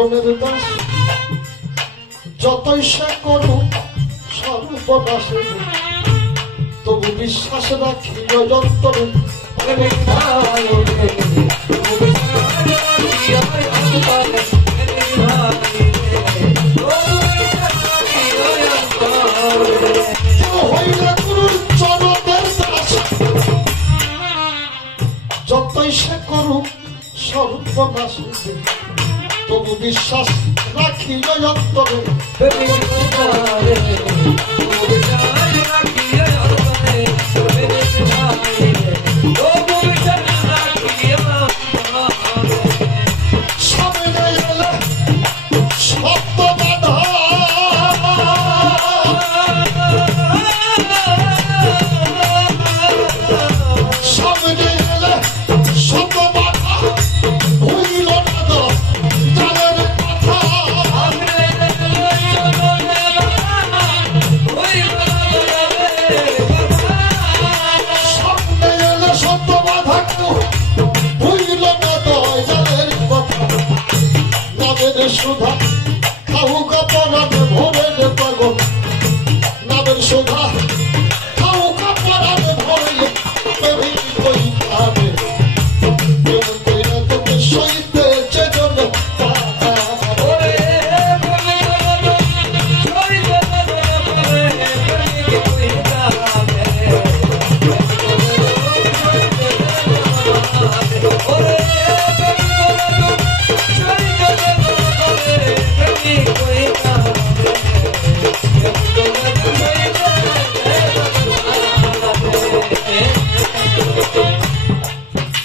চরণের দাস যতই সে করুক সর্বনাশে তবু বিশ্বাস রাখি দাস। যতই সে করুক সর্বনাশে তবু বিশ্বাস রাখি অন্তরে।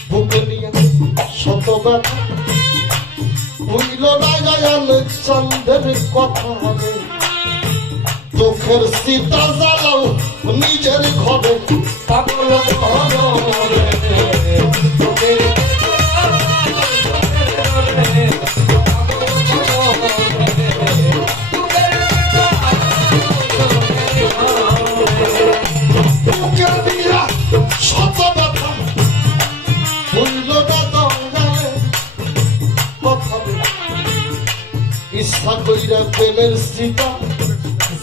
বুকে নিয়ে শতবার ভুইল না চন্দ্রের কথা হবে চোখের সীতা জ্বালাও নিজের ঘরে পাগল কইরা প্রেমের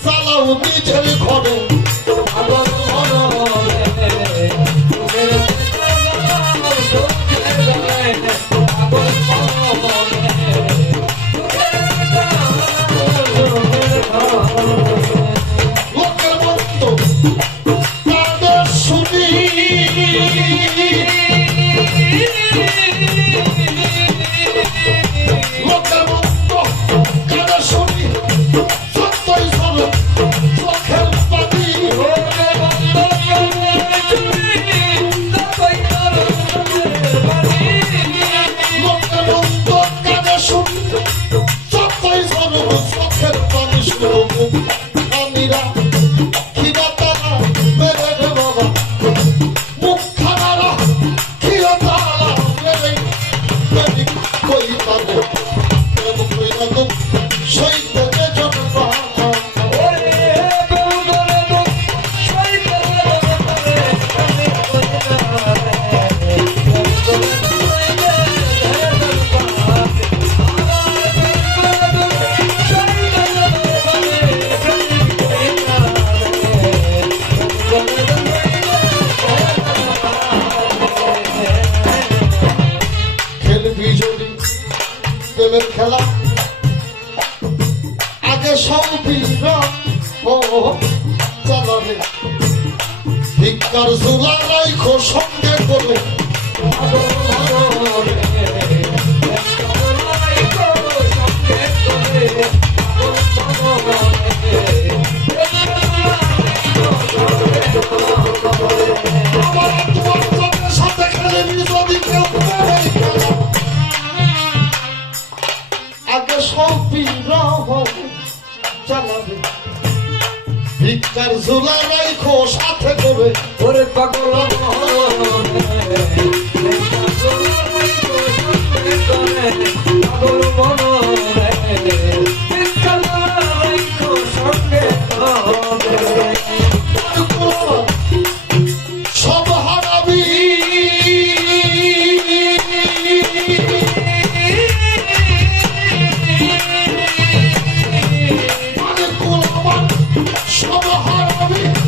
জ্বালাও নিজের ঘরে। পাগল প্রেমের খেলা। আগে সব চালাবে ভিক্ষার জোলা রাইখো সঙ্গে করে। আগে সৌদি চালাবে। ভিক্ষার জুলা রাইখো সাথে করে ওরে পাগল পাবি সুশীল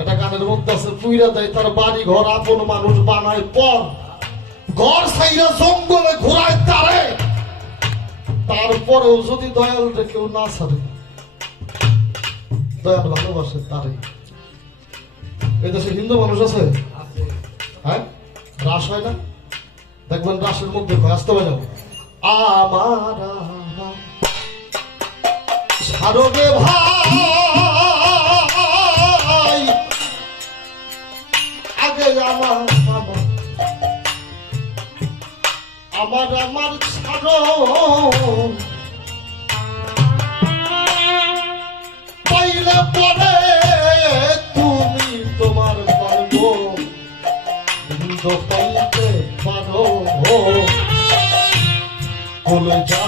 এটা গানের মধ্যে আছে দেয় তার বাড়ি ঘর আপন মানুষ বানায় পর। ঘর সাইরা জঙ্গলে ঘোরায় তারে। তারপরেও যদি দয়াল কেউ না ছাড়ে দয়াল ভালোবাসে তারে। এই দেশে হিন্দু মানুষ আছে? হ্যাঁ? রাস হয় না? দেখবেন রাসের মধ্যে আসতে হবে যাব আমার ভাই। আমার আমার আমার আমার ছাড়ো তুমি তোমার পারব। পাইতে পারো বলে যাবে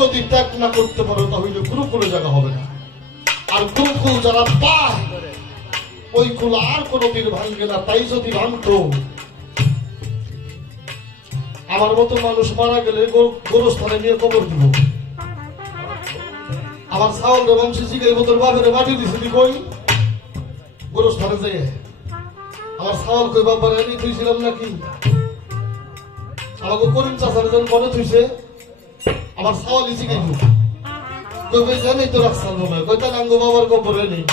যদি ত্যাগ না করতে পারো, তাহলে গুরুকুলে জায়গা হবে আর গুরুকুল যারা পায়, ওই কুল আর কোনোদিন ভাঙবে না, তাই যদি ভাঙতো আমার মতো মানুষ মারা গেলে গোরস্থানে নিয়ে কবর দিব। আমার ছাগল রে বংশী জিগাই মতন বাপের মাটি দিছিলি কই? গোরস্থানে যেয়ে আমার ছাগল কই বাবার এনে থুইছিলাম নাকি? আমাকে করিম চাষার যখন মনে থুইছে আমার ছাওয়াল ইসি গেল কই, জানি তো নয় কই, তাহলে আঙ্গো বাবার কবরে নেই।